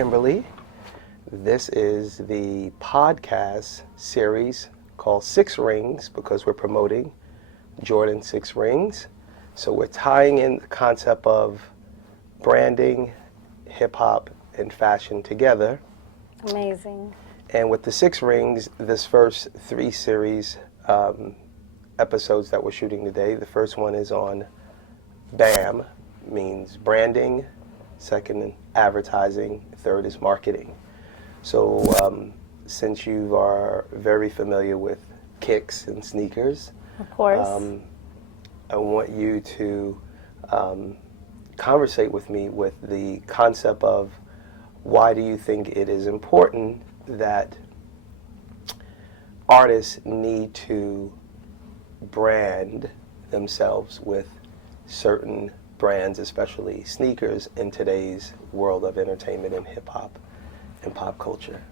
Kimberly. This is the podcast series called Six Rings because we're promoting Jordan 6 Rings. So we're tying in the concept of branding, hip hop, and fashion together. Amazing. And with the 6 Rings, this first 3 series episodes that we're shooting today, the first one is on BAM, means branding, second advertising, third is marketing. So since you are very familiar with kicks and sneakers, Of course. I want you to conversate with me with the concept of why do you think it is important that artists need to brand themselves with certain brands, especially sneakers, in today's world of entertainment and hip-hop and pop culture?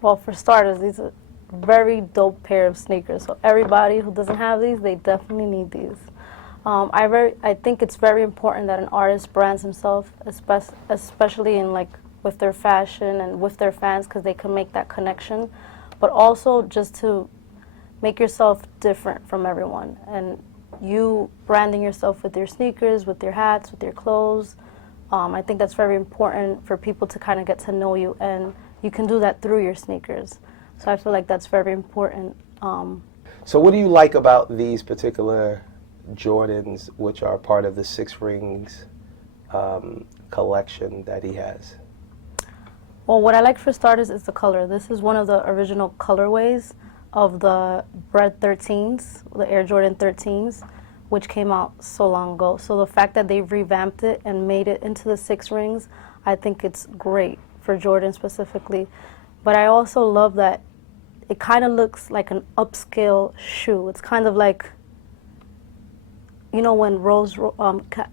Well, for starters, these are very dope pair of sneakers. So everybody who doesn't have these, they definitely need these. I think it's very important that an artist brands himself, especially in with their fashion and with their fans, because they can make that connection. But also just to make yourself different from everyone. And you branding yourself with your sneakers, with your hats, with your clothes, I think that's very important for people to kind of get to know you, and you can do that through your sneakers. So I feel like that's very important. So what do you like about these particular Jordans, which are part of the 6 Rings collection that he has? Well, what I like for starters is the color. This is one of the original colorways of the Bred 13s, the Air Jordan 13s, which came out so long ago. So the fact that they revamped it and made it into the 6 Rings, I think it's great for Jordan specifically. But I also love that it kind of looks like an upscale shoe. It's kind of like, you know, when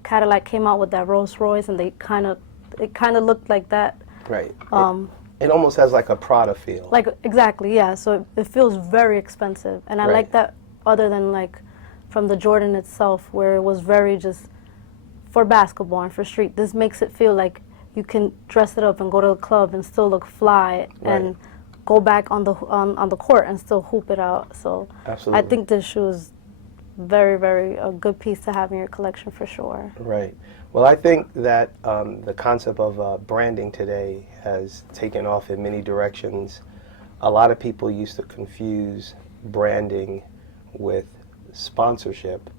Cadillac came out with that Rolls Royce, and it kind of looked like that. Right. It almost has like a Prada feel. Exactly, yeah. So it feels very expensive, and I Right. like that. Other than from the Jordan itself, where it was very just for basketball and for street. This makes it feel like you can dress it up and go to the club and still look fly, and go back on the court and still hoop it out. So Absolutely. I think this shoe is very, very a good piece to have in your collection for sure. Right. Well, I think that the concept of branding today has taken off in many directions. A lot of people used to confuse branding with sponsorship.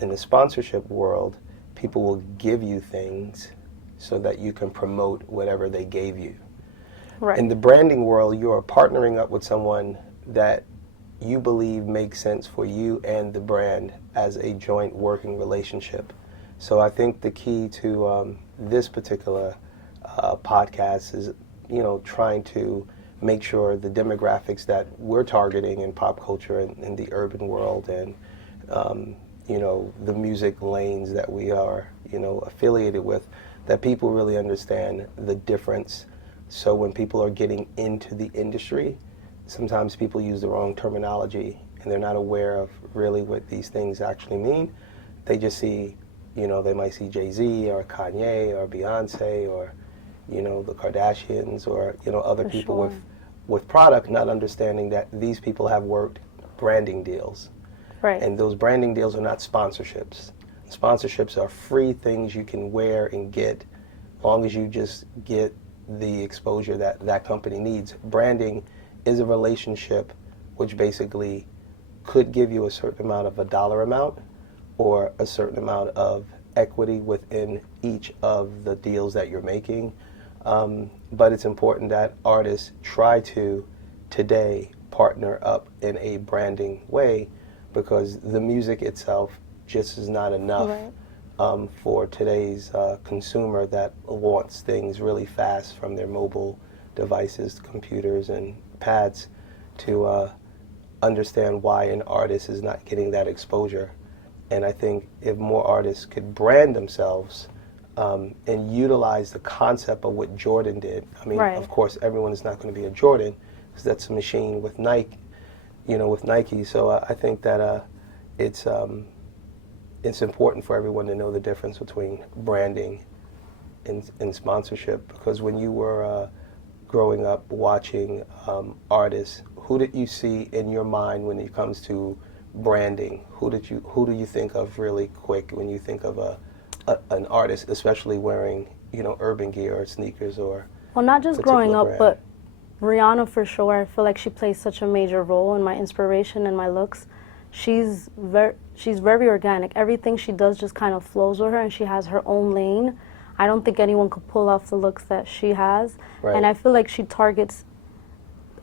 In the sponsorship world, people will give you things so that you can promote whatever they gave you. Right. In the branding world, you are partnering up with someone that you believe makes sense for you and the brand as a joint working relationship. So I think the key to this particular podcast is, trying to make sure the demographics that we're targeting in pop culture and in the urban world and, the music lanes that we are, affiliated with, that people really understand the difference. So when people are getting into the industry, sometimes people use the wrong terminology and they're not aware of really what these things actually mean. They just see, they might see Jay-Z or Kanye or Beyonce or, the Kardashians or, other For people sure. with product, not understanding that these people have worked branding deals. Right. And those branding deals are not sponsorships. Sponsorships are free things you can wear and get as long as you just get the exposure that that company needs. Branding is a relationship which basically could give you a certain amount of a dollar amount or a certain amount of equity within each of the deals that you're making. But it's important that artists try to today partner up in a branding way, because the music itself just is not enough for today's consumer that wants things really fast from their mobile devices, computers, and pads to understand why an artist is not getting that exposure. And I think if more artists could brand themselves and utilize the concept of what Jordan did. I mean, of course, everyone is not going to be a Jordan, because that's a machine with Nike, with Nike. So I think that it's important for everyone to know the difference between branding in sponsorship? Because when you were growing up watching artists, who did you see in your mind when it comes to branding? Who do you think of really quick when you think of an artist, especially wearing urban gear or sneakers or Well, not just growing particular up, brand? but Rihanna for sure. I feel like she plays such a major role in my inspiration and my looks. She's very organic. Everything she does just kind of flows with her, and she has her own lane. I don't think anyone could pull off the looks that she has. Right. And I feel like she targets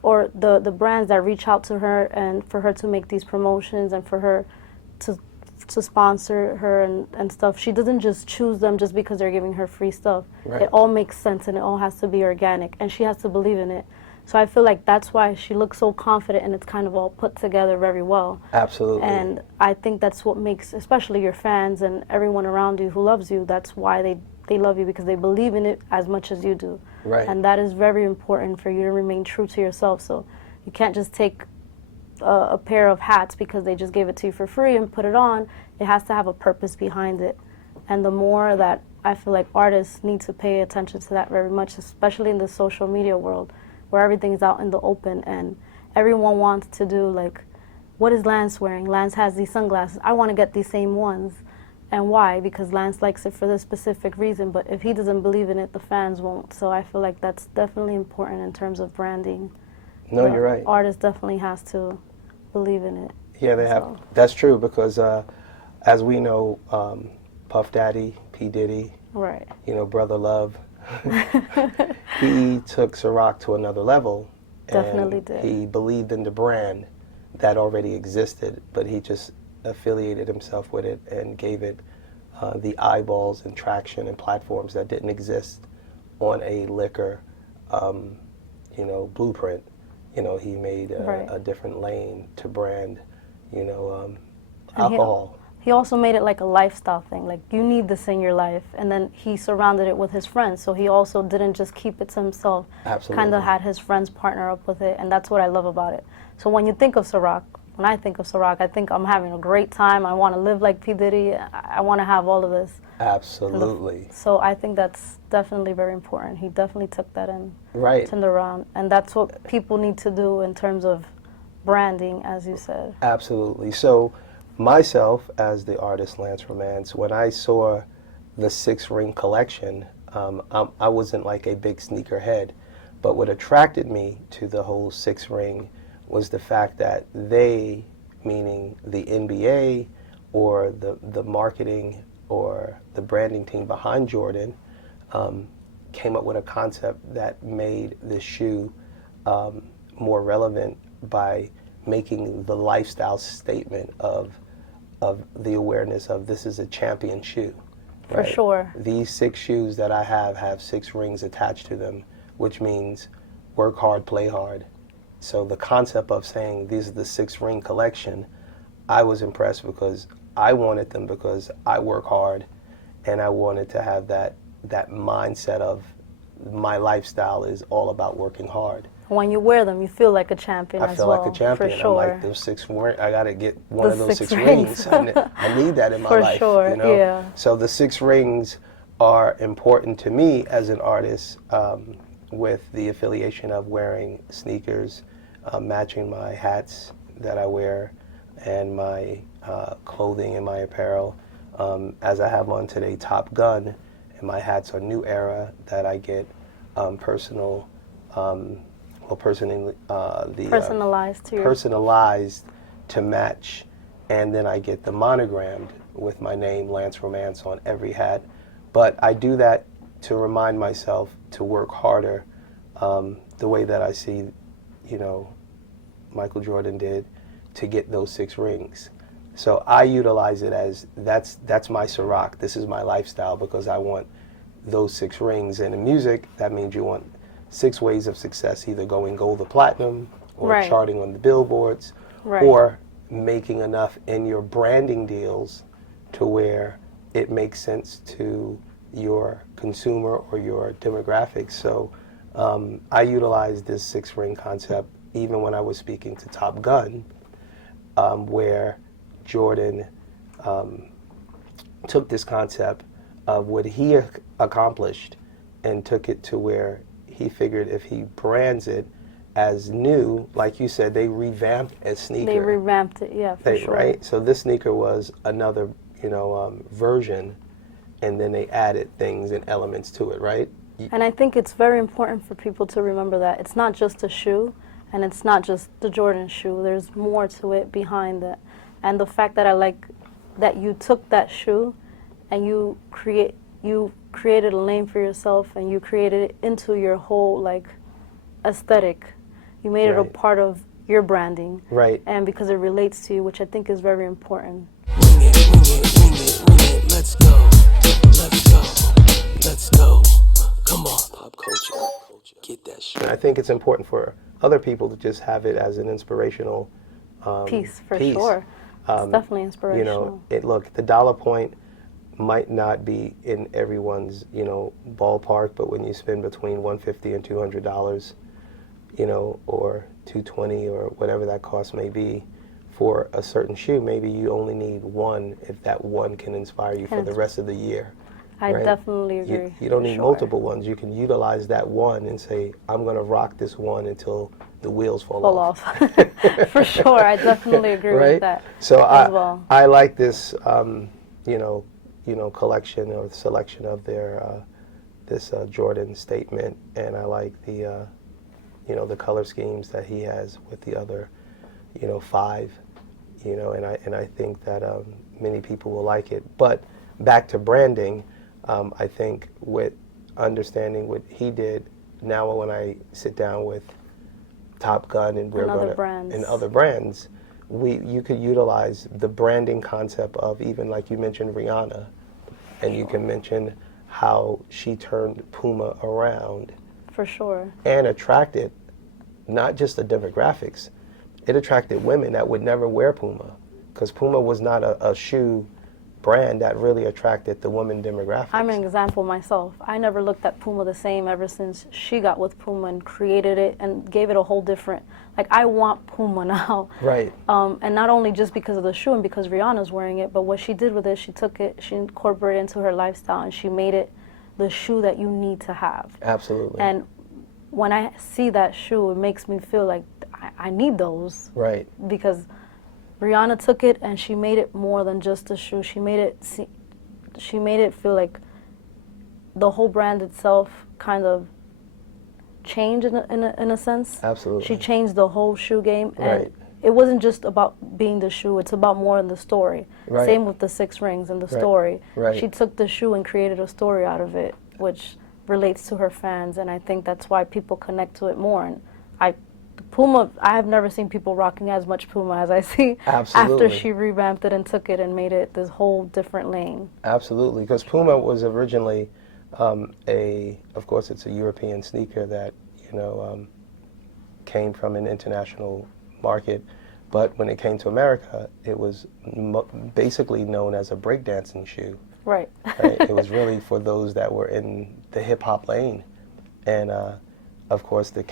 or the brands that reach out to her and for her to make these promotions and for her to sponsor her and stuff. She doesn't just choose them just because they're giving her free stuff. Right. It all makes sense and it all has to be organic, and she has to believe in it. So I feel like that's why she looks so confident and it's kind of all put together very well. Absolutely. And I think that's what makes, especially your fans and everyone around you who loves you, that's why they love you, because they believe in it as much as you do. Right. And that is very important for you to remain true to yourself. So you can't just take a pair of hats because they just gave it to you for free and put it on. It has to have a purpose behind it. And the more that I feel like artists need to pay attention to that very much, especially in the social media world, where everything is out in the open and everyone wants to do like, what is Lance wearing? Lance has these sunglasses. I want to get these same ones. And why? Because Lance likes it for this specific reason. But if he doesn't believe in it, the fans won't. So I feel like that's definitely important in terms of branding. No, The you're right. artist definitely has to believe in it. Yeah, they have. So- That's true because, as we know, Puff Daddy, P Diddy, Right. Brother Love, he took Ciroc to another level. Definitely and did. He believed in the brand that already existed, but he just affiliated himself with it and gave it the eyeballs and traction and platforms that didn't exist on a liquor, blueprint. He made Right. a different lane to brand, And alcohol. He also made it like a lifestyle thing. Like, you need this in your life. And then he surrounded it with his friends. So he also didn't just keep it to himself. Absolutely. Kind of had his friends partner up with it. And that's what I love about it. So when you think of Ciroc, when I think of Ciroc, I think I'm having a great time. I want to live like P. Diddy. I want to have all of this. Absolutely. So I think that's definitely very important. He definitely took that and Right. turned around. And that's what people need to do in terms of branding, as you said. Absolutely. So myself, as the artist Lance Romance, when I saw the Six Ring collection, I wasn't like a big sneakerhead, but what attracted me to the whole Six Ring was the fact that they, meaning the NBA or the marketing or the branding team behind Jordan, came up with a concept that made the shoe more relevant by making the lifestyle statement of the awareness of this is a champion shoe. For sure. These 6 shoes that I have 6 rings attached to them, which means work hard, play hard. So the concept of saying these are the 6 ring collection, I was impressed because I wanted them because I work hard and I wanted to have that mindset of my lifestyle is all about working hard. When you wear them, you feel like a champion I as feel well. like a champion. For sure. I'm like, those 6 rings, I got to get one The of those 6 6 rings. rings. I need that in my For life. sure, yeah. So the 6 rings are important to me as an artist, with the affiliation of wearing sneakers, matching my hats that I wear, and my clothing and my apparel. As I have on today, Top Gun, and my hats are New Era that I get personalized to match, and then I get the monogrammed with my name, Lance Romance, on every hat. But I do that to remind myself to work harder, the way that I see, Michael Jordan did, to get those 6 rings. So I utilize it as that's my Ciroc. This is my lifestyle because I want those 6 rings. And in music, that means you want 6 ways of success, either going gold or platinum, or Right. charting on the billboards, Right. or making enough in your branding deals to where it makes sense to your consumer or your demographics. So I utilize this 6 ring concept even when I was speaking to Top Gun, where Jordan took this concept of what he accomplished and took it to where he figured if he brands it as new, like you said, they revamped a sneaker. They revamped it, yeah, for sure. Right? So this sneaker was another, version, and then they added things and elements to it, right? And I think it's very important for people to remember that it's not just a shoe, and it's not just the Jordan shoe. There's more to it behind it. And the fact that I like that you took that shoe and you created a lane for yourself, and you created it into your whole like aesthetic. You made it a Right. part of your branding. Right. And because it relates to you, which I think is very important. Wing it, wing it, wing it, wing it, let's go, let's go, let's go. Come on, pop culture, get that shit. And I think it's important for other people to just have it as an inspirational Piece, for piece. sure. It's definitely inspirational. Look, the dollar point might not be in everyone's, ballpark, but when you spend between $150 and $200, or $220 or whatever that cost may be for a certain shoe, maybe you only need one if that one can inspire you for the rest of the year. I right? definitely agree. You don't for need sure. multiple ones. You can utilize that one and say, I'm going to rock this one until the wheels fall Fall off. For sure, I definitely agree Right? with that. So as well. I like this, collection or selection of their this Jordan statement, and I like the the color schemes that he has with the other 5, and I think that many people will like it. But back to branding, I think with understanding what he did, now when I sit down with Top Gun and other brands, you could utilize the branding concept of, even like you mentioned, Rihanna, and you can mention how she turned Puma around For sure. and attracted not just the demographics, it attracted women that would never wear Puma, because Puma was not a shoe brand that really attracted the woman demographics. I'm an example myself. I never looked at Puma the same ever since she got with Puma and created it and gave it a whole different, like, I want Puma now. Right. And not only just because of the shoe and because Rihanna's wearing it, but what she did with it, she took it, she incorporated it into her lifestyle, and she made it the shoe that you need to have. Absolutely. And when I see that shoe, it makes me feel like I need those. Right. Because Rihanna took it and she made it more than just a shoe. She made it feel like the whole brand itself kind of changed in a sense. Absolutely. She changed the whole shoe game, and Right. it wasn't just about being the shoe. It's about more in the story. Right. Same with the 6 rings and the Right. story. Right. She took the shoe and created a story out of it, which relates to her fans, and I think that's why people connect to it more. And Puma, I have never seen people rocking as much Puma as I see Absolutely. after she revamped it and took it and made it this whole different lane. Absolutely, because Puma was originally of course, it's a European sneaker that came from an international market, but when it came to America, it was basically known as a breakdancing shoe. Right. Right? It was really for those that were in the hip hop lane, and of course, the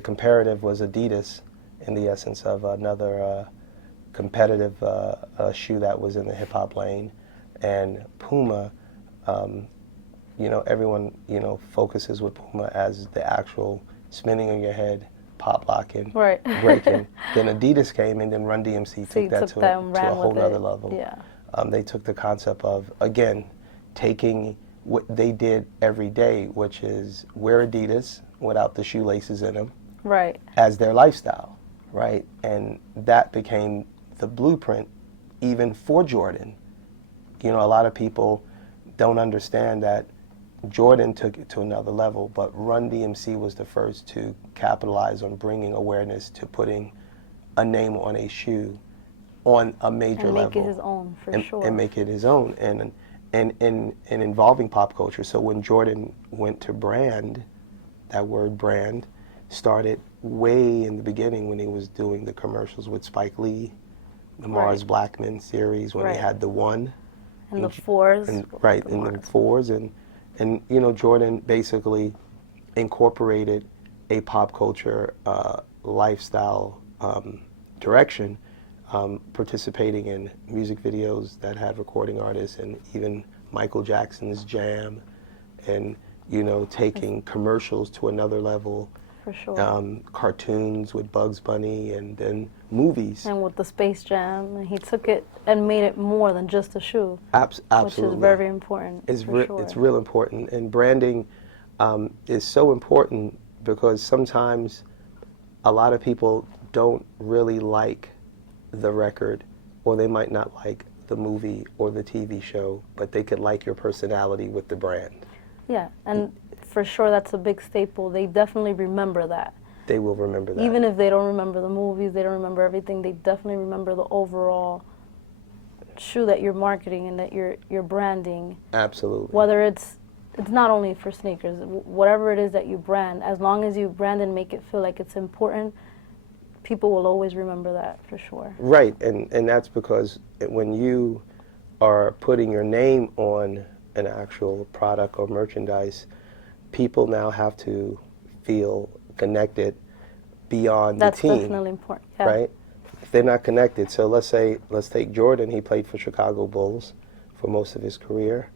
comparative was Adidas, in the essence of another competitive shoe that was in the hip hop lane, and Puma. Everyone focuses with Puma as the actual spinning on your head, pop locking, Right. breaking. Then Adidas came, and then Run DMC So you took that took that and to a ran whole with nother it. level. Yeah. They took the concept of, again, taking what they did every day, which is wear Adidas without the shoelaces in them, Right. as their lifestyle, right? And that became the blueprint even for Jordan. A lot of people don't understand that Jordan took it to another level, but Run DMC was the first to capitalize on bringing awareness to putting a name on a shoe on a major And level. make it his own, for sure. And make it his own, and involving pop culture. So when Jordan went to brand, that word brand started way in the beginning when he was doing the commercials with Spike Lee, the Mars Right. Blackman series, when Right. he had the one. And the 4s. And, right, the in the Mars. 4s, and Jordan basically incorporated a pop culture lifestyle direction participating in music videos that had recording artists, and even Michael Jackson's Jam, and taking commercials to another level. For sure. Cartoons with Bugs Bunny, and then movies. And with the Space Jam, and he took it and made it more than just a shoe, Absolutely. which is very important. It's sure. it's real important, and branding is so important because sometimes a lot of people don't really like the record, or they might not like the movie or the TV show, but they could like your personality with the brand. Yeah, and for sure that's a big staple. They definitely remember that. They will remember that. Even if they don't remember the movies, they don't remember everything, they definitely remember the overall shoe that you're marketing and that you're branding. Absolutely. Whether it's not only for sneakers, whatever it is that you brand, as long as you brand and make it feel like it's important, people will always remember that for sure. Right, and that's because when you are putting your name on an actual product or merchandise, people now have to feel connected beyond That's the team. That's definitely important. Yeah. Right? If they're not connected, so let's take Jordan. He played for Chicago Bulls for most of his career,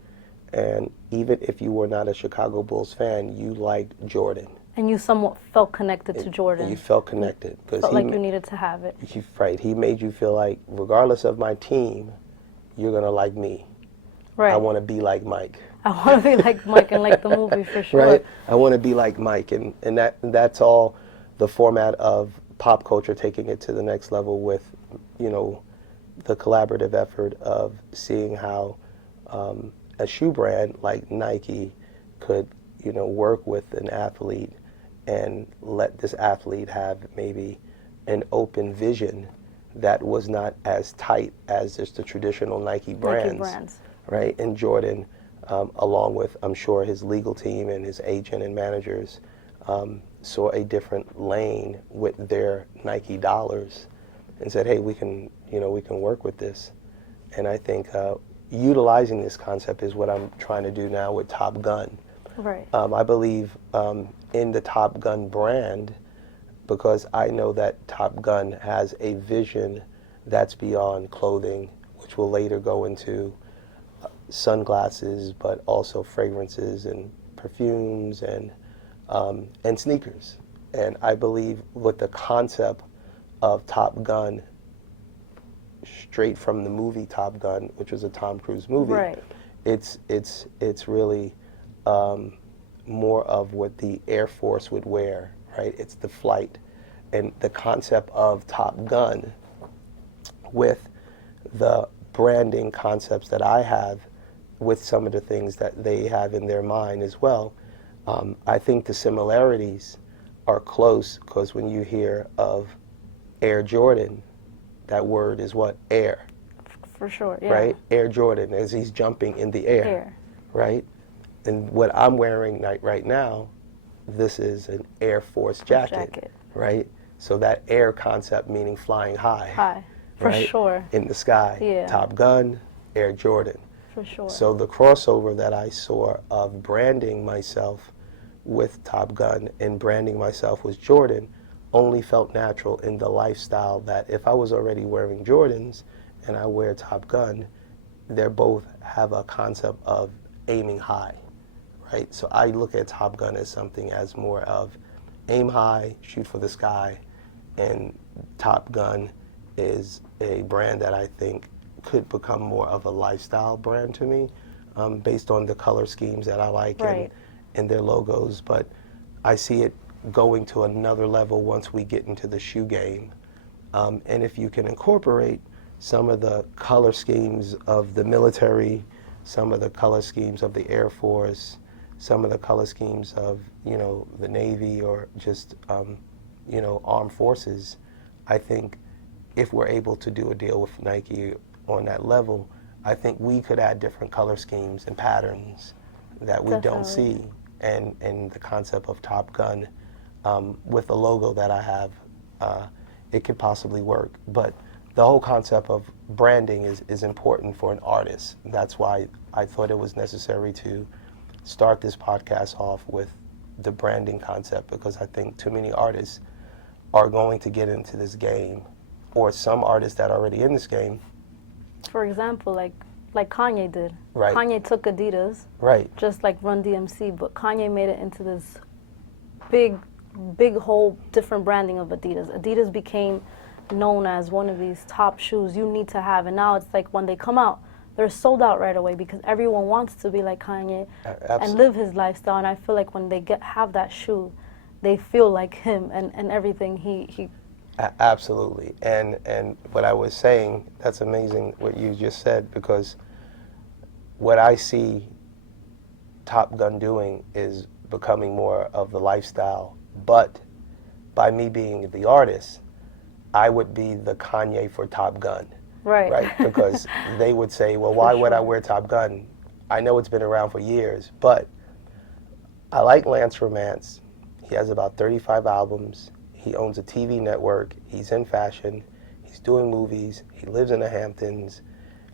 and even if you were not a Chicago Bulls fan, you liked Jordan. And you somewhat felt connected to Jordan. You felt connected because felt like you needed to have it. Right. He made you feel like, regardless of my team, you're gonna like me. Right. I want to be like Mike. I want to be like Mike and like the movie for sure. Right. I want to be like Mike, and that's all the format of pop culture, taking it to the next level with, the collaborative effort of seeing how a shoe brand like Nike could, work with an athlete and let this athlete have maybe an open vision that was not as tight as just the traditional Nike brands. Right? And Jordan, along with, I'm sure, his legal team and his agent and managers, saw a different lane with their Nike dollars and said, hey, we can work with this. And I think utilizing this concept is what I'm trying to do now with Top Gun. Right. I believe in the Top Gun brand because I know that Top Gun has a vision that's beyond clothing, which will later go into sunglasses, but also fragrances and perfumes and sneakers. And I believe with the concept of Top Gun, straight from the movie Top Gun, which was a Tom Cruise movie, right. it's really more of what the Air Force would wear, right? It's the flight. And the concept of Top Gun with the branding concepts that I have with some of the things that they have in their mind as well, I think the similarities are close because when you hear of Air Jordan, that word is what? Air. For sure, yeah. Right? Air Jordan, as he's jumping in the air. Right? And what I'm wearing right now, this is an Air Force jacket. Right? So that air concept meaning flying high. High, for right? sure. In the sky. Yeah. Top Gun, Air Jordan. For sure. So the crossover that I saw of branding myself with Top Gun and branding myself with Jordan only felt natural in the lifestyle that if I was already wearing Jordans and I wear Top Gun, they both have a concept of aiming high, right? So I look at Top Gun as something as more of aim high, shoot for the sky, and Top Gun is a brand that I think could become more of a lifestyle brand to me, based on the color schemes that I like right. and their logos. But I see it going to another level once we get into the shoe game. And if you can incorporate some of the color schemes of the military, some of the color schemes of the Air Force, some of the color schemes of, the Navy or just, armed forces, I think if we're able to do a deal with Nike on that level, I think we could add different color schemes and patterns that we don't see. And the concept of Top Gun, with the logo that I have, it could possibly work. But the whole concept of branding is important for an artist. That's why I thought it was necessary to start this podcast off with the branding concept, because I think too many artists are going to get into this game or some artists that are already in this game. For example, like Kanye did. Right. Kanye took Adidas, Right. just like Run DMC, but Kanye made it into this big whole different branding of Adidas. Adidas became known as one of these top shoes you need to have, and now it's like when they come out, they're sold out right away because everyone wants to be like Kanye and live his lifestyle. And I feel like when they have that shoe, they feel like him and everything he Absolutely. And what I was saying, that's amazing what you just said, because what I see Top Gun doing is becoming more of the lifestyle. But by me being the artist, I would be the Kanye for Top Gun. Right. Because they would say, well, why would I wear Top Gun? I know it's been around for years, but I like Lance Romance. He has about 35 albums. He owns a TV network. He's in fashion. He's doing movies. He lives in the Hamptons.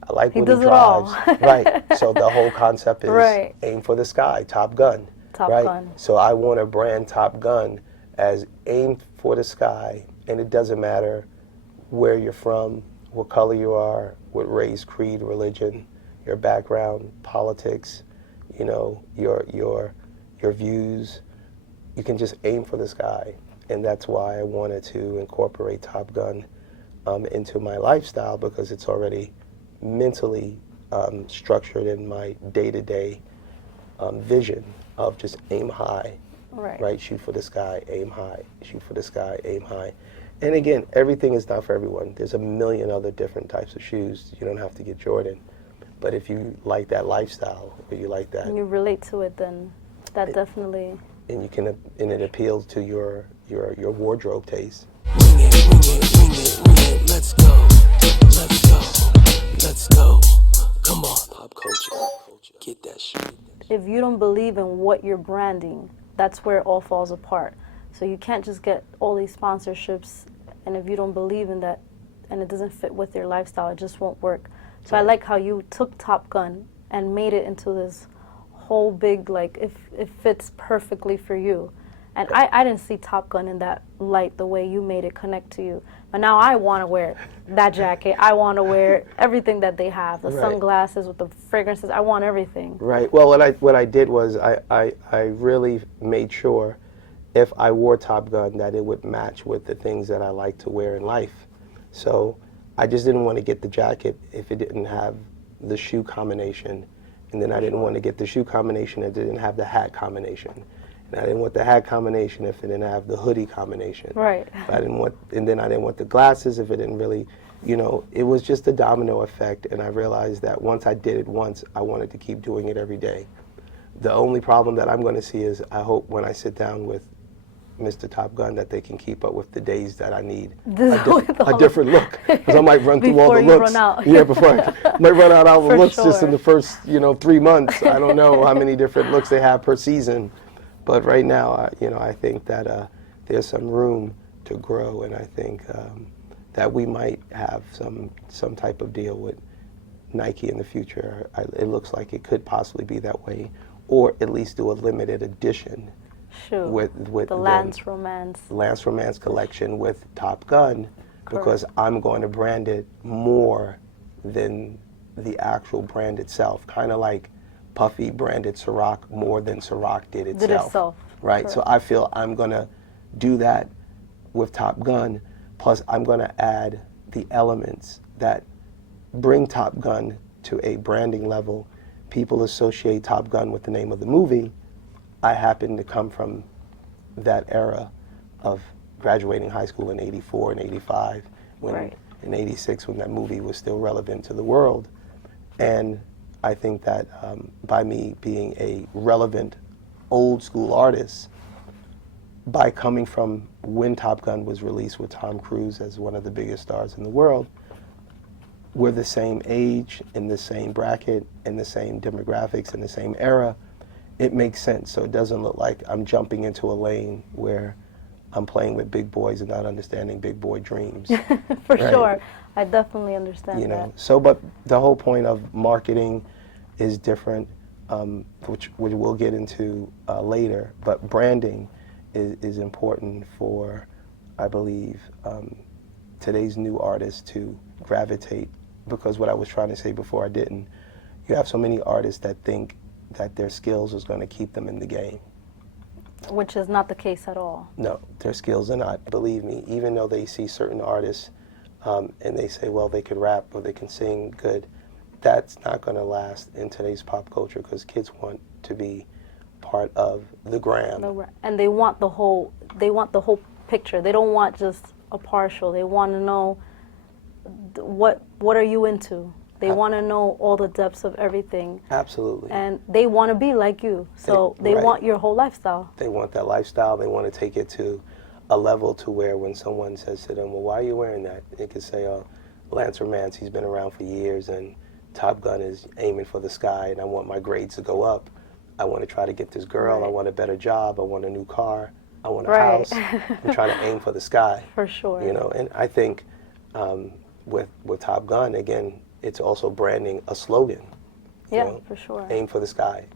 I like what he does it all. drives. Right. So the whole concept is Right. aim for the sky, Top Gun. Top right? Gun. So I want to brand Top Gun as aim for the sky, and it doesn't matter where you're from, what color you are, what race, creed, religion, your background, politics, you know, your views. You can just aim for the sky. And that's why I wanted to incorporate Top Gun into my lifestyle, because it's already mentally structured in my day-to-day vision of just aim high, right? Shoot for the sky, aim high, shoot for the sky, aim high. And again, everything is not for everyone. There's a million other different types of shoes. You don't have to get Jordan. But if you like that lifestyle, or you like that, and you relate to it, then that definitely. And you can, and it appeals to your wardrobe taste. Wing it, let's go, let's go, come on. Pop culture, get that shit. If you don't believe in what you're branding, that's where it all falls apart. So you can't just get all these sponsorships, and if you don't believe in that, and it doesn't fit with your lifestyle, it just won't work. So I like how you took Top Gun and made it into this whole big, like, it fits perfectly for you. And I didn't see Top Gun in that light, the way you made it connect to you. But now I want to wear that jacket. I want to wear everything that they have, the sunglasses with the fragrances. I want everything. Right. Well, what I did was I really made sure if I wore Top Gun that it would match with the things that I like to wear in life. So I just didn't want to get the jacket if it didn't have the shoe combination. And then I didn't want to get the shoe combination if it didn't have the hat combination. And I didn't want the hat combination if it didn't have the hoodie combination. Right. And then I didn't want the glasses if it didn't really, you know, it was just a domino effect. And I realized that once I did it once, I wanted to keep doing it every day. The only problem that I'm going to see is I hope when I sit down with Mr. Top Gun that they can keep up with the days that I need a different look. Because I might run through all the looks. Run out. Yeah, before I might run out all the looks just in sure. the first, 3 months. I don't know how many different looks they have per season. But right now, I think that there's some room to grow, and I think that we might have some type of deal with Nike in the future. It looks like it could possibly be that way, or at least do a limited edition with the Lance Romance collection with Top Gun, because I'm going to brand it more than the actual brand itself, kind of like Puffy branded Ciroc more than Ciroc did itself. Right. Correct. So I feel I'm going to do that with Top Gun, plus I'm going to add the elements that bring Top Gun to a branding level. People associate Top Gun with the name of the movie. I happen to come from that era of graduating high school in 84 and 85, in 86 when that movie was still relevant to the world. And I think that by me being a relevant old school artist, by coming from when Top Gun was released with Tom Cruise as one of the biggest stars in the world, we're the same age, in the same bracket, in the same demographics, in the same era. It makes sense. So it doesn't look like I'm jumping into a lane where I'm playing with big boys and not understanding big boy dreams. For sure. I definitely understand that. So, but the whole point of marketing is different, which we'll get into later. But branding is important for, I believe, today's new artists to gravitate, because what I was trying to say before I didn't, you have so many artists that think that their skills is going to keep them in the game. Which is not the case at all. No, their skills are not. Believe me, even though they see certain artists and they say, well, they can rap or they can sing good, that's not going to last in today's pop culture, because kids want to be part of the gram. And they want the whole picture. They don't want just a partial. They want to know what are you into. They want to know all the depths of everything. Absolutely. And they want to be like you. So they right. want your whole lifestyle. They want that lifestyle. They want to take it to a level to where when someone says to them, well, why are you wearing that? They could say, oh, Lance Romance, he's been around for years, and Top Gun is aiming for the sky, and I want my grades to go up. I want to try to get this girl. Right. I want a better job. I want a new car. I want a Right. house. I'm trying to aim for the sky. For sure. You know, and I think with Top Gun, again, it's also branding a slogan. Yeah, you know, for sure. Aim for the sky.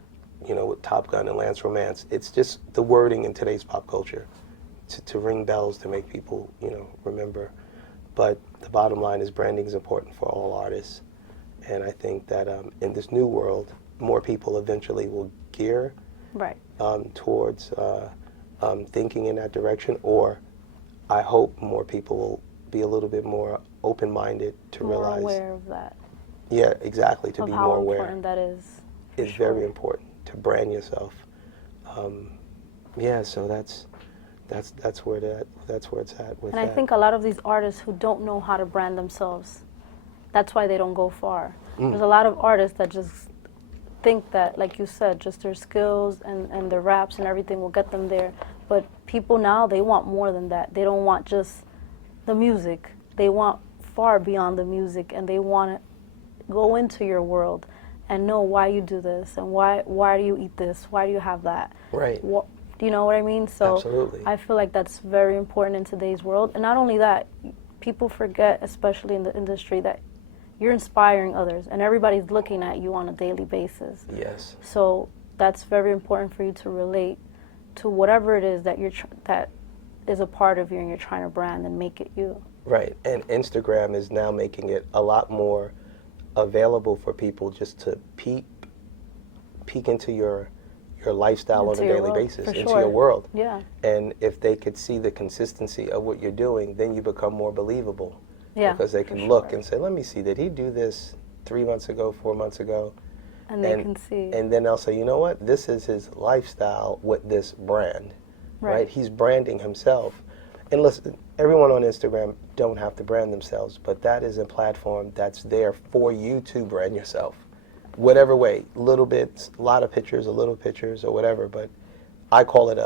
You know, with Top Gun and Lance Romance, it's just the wording in today's pop culture to ring bells, to make people, you know, remember. But the bottom line is branding is important for all artists. And I think that in this new world, more people eventually will gear Right. Towards thinking in that direction, or I hope more people will be a little bit more open-minded to More realize. aware of that. Yeah, exactly. To Of be how more aware. important that is. for It's sure. very important to brand yourself. Yeah, so that's where it's at with And I that. think a lot of these artists who don't know how to brand themselves, that's why they don't go far. There's a lot of artists that just think that, like you said, just their skills and their raps and everything will get them there. But people now, they want more than that. They don't want just the music. They want far beyond the music, and they want to go into your world and know why you do this and why do you eat this? Why do you have that? Right. Do you know what I mean? So Absolutely. I feel like that's very important in today's world. And not only that, people forget, especially in the industry, that you're inspiring others and everybody's looking at you on a daily basis. Yes. So that's very important for you to relate to whatever it is that that is a part of you and you're trying to brand and make it you. Right. And Instagram is now making it a lot more available for people just to peek into your lifestyle on Into a your daily world, basis, for into sure. your world. Yeah. And if they could see the consistency of what you're doing, then you become more believable. Yeah. Because they for can look sure. and say, let me see, did he do this 3 months ago, 4 months ago? And they can see. And then they'll say, you know what, this is his lifestyle with this brand, right? He's branding himself. And listen, everyone on Instagram don't have to brand themselves, but that is a platform that's there for you to brand yourself. Whatever way, little bits, a lot of pictures, a little pictures, or whatever, but I call it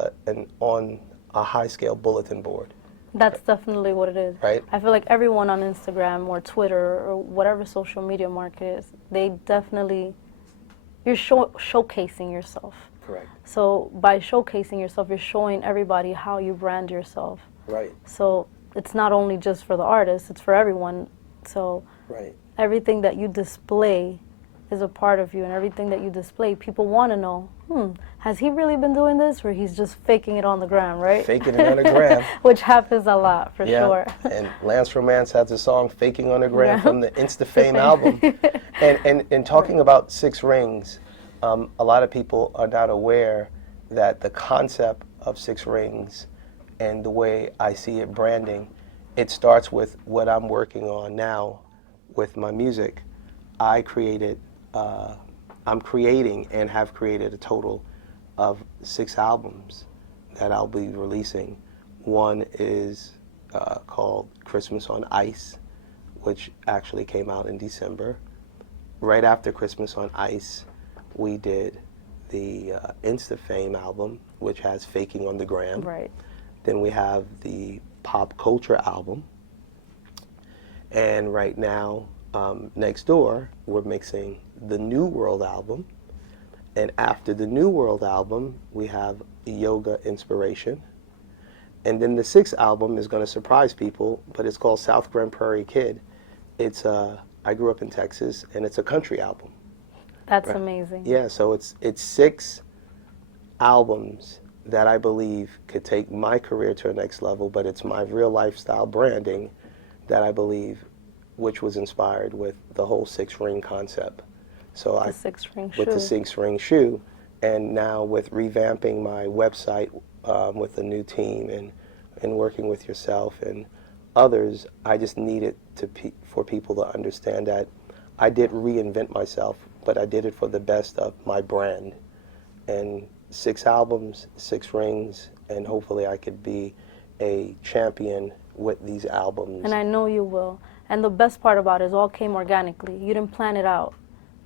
on a high-scale bulletin board. That's definitely what it is. Right. I feel like everyone on Instagram or Twitter or whatever social media market is, they definitely, you're showcasing yourself. Correct. So by showcasing yourself, you're showing everybody how you brand yourself. Right. So it's not only just for the artist, it's for everyone. So Right. everything that you display is a part of you, and everything that you display, people want to know, has he really been doing this, or he's just faking it on the gram, right? Faking it on the gram. Which happens a lot, for sure. And Lance Romance has a song, Faking on the Gram, Yeah. from the Insta Fame album. And talking about Six Rings, a lot of people are not aware that the concept of Six Rings and the way I see it branding, it starts with what I'm working on now with my music. I'm creating and have created a total of 6 albums that I'll be releasing. One is called Christmas on Ice, which actually came out in December. Right after Christmas on Ice, we did the Insta Fame album, which has Faking on the Gram. Right. Then we have the Pop Culture album. And right now, next door, we're mixing the New World album. And after the New World album, we have Yoga Inspiration. And then the 6th album is going to surprise people, but it's called South Grand Prairie Kid. It's I grew up in Texas, and it's a country album. That's amazing. Yeah, so it's 6 albums that I believe could take my career to a next level, but it's my real lifestyle branding that I believe, which was inspired with the whole 6-ring concept. So The 6-ring shoe. with the 6-ring shoe, and now with revamping my website with a new team and working with yourself and others, I just needed for people to understand that I did reinvent myself, but I did it for the best of my brand. And 6 albums, 6 rings, and hopefully I could be a champion with these albums. And I know you will. And the best part about it is all came organically. You didn't plan it out.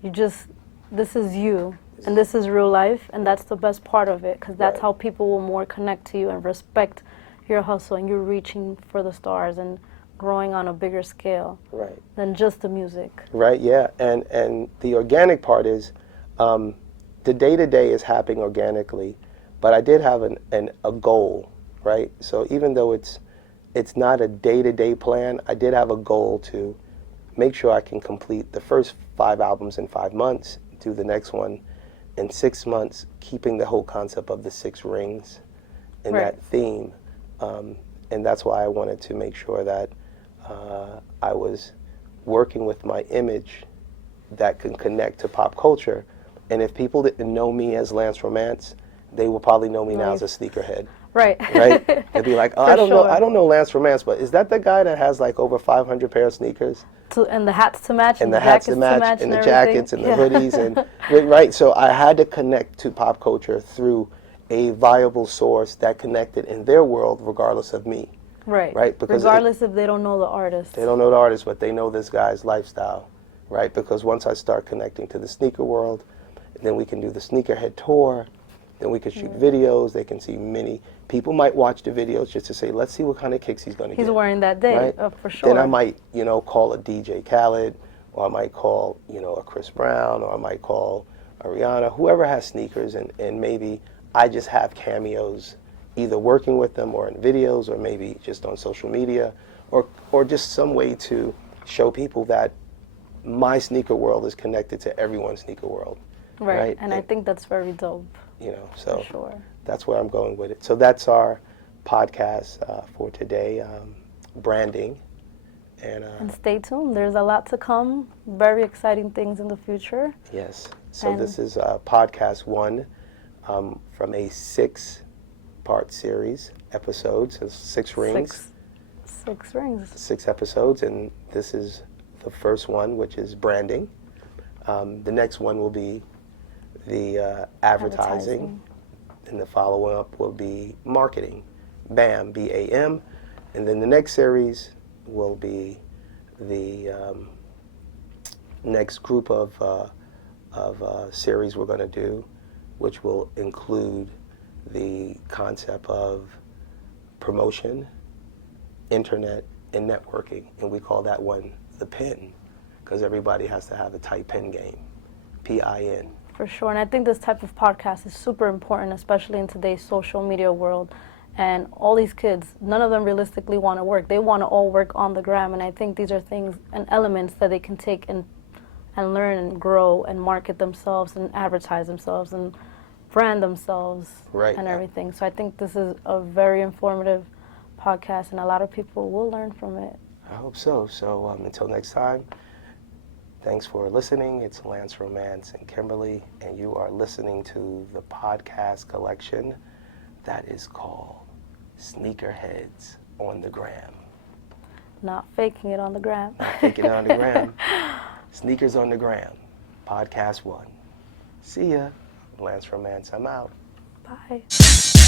You just, this is you, and this is real life, and that's the best part of it, because that's Right. how people will more connect to you and respect your hustle, and you're reaching for the stars and growing on a bigger scale Right. than just the music. Right, yeah. And the organic part is the day-to-day is happening organically, but I did have a goal, right? So even though it's not a day-to-day plan, I did have a goal to make sure I can complete the first 5 albums in 5 months, do the next one in 6 months, keeping the whole concept of the 6 rings and Right. that theme. And that's why I wanted to make sure that I was working with my image that can connect to pop culture. And if people didn't know me as Lance Romance, they will probably know me now as a sneakerhead. Right. Right? They'd be like, oh, For sure. I don't know Lance Romance, but is that the guy that has like over 500 pair of sneakers? And the hats to match, And the hats to match, and the jackets, and the hoodies, and right. So I had to connect to pop culture through a viable source that connected in their world, regardless of me. Right. Right, because regardless if they don't know the artist. They don't know the artist, but they know this guy's lifestyle, right? Because once I start connecting to the sneaker world, then we can do the sneakerhead tour. Then we can shoot videos. They can see many people might watch the videos just to say, let's see what kind of kicks he's going to get. He's wearing that day, right? for sure. Then I might, call a DJ Khaled, or I might call, a Chris Brown, or I might call Ariana, whoever has sneakers, and maybe I just have cameos, either working with them or in videos, or maybe just on social media, or just some way to show people that my sneaker world is connected to everyone's sneaker world. Right. And I think that's very dope. So For sure. that's where I'm going with it. So that's our podcast for today, branding. And stay tuned. There's a lot to come. Very exciting things in the future. Yes. So And- this is podcast 1 from a 6-part series, episodes, 6 rings, 6 rings. 6 episodes, and this is the first one, which is branding. The next one will be the advertising, and the follow-up will be marketing, BAM, B-A-M, and then the next series will be the next group of series we're going to do, which will include the concept of promotion, internet, and networking, and we call that one the PIN, because everybody has to have a tight PIN game, P-I-N. For sure. And I think this type of podcast is super important, especially in today's social media world. And all these kids, none of them realistically want to work. They want to all work on the gram. And I think these are things and elements that they can take and learn and grow and market themselves and advertise themselves and brand themselves Right. and everything. So I think this is a very informative podcast, and a lot of people will learn from it. I hope so. So until next time, thanks for listening. It's Lance Romance and Kimberly, and you are listening to the podcast collection that is called Sneakerheads on the Gram. Not faking it on the gram. Taking it on the gram. Sneakers on the Gram, podcast 1. See ya. Lance Romance, I'm out. Bye.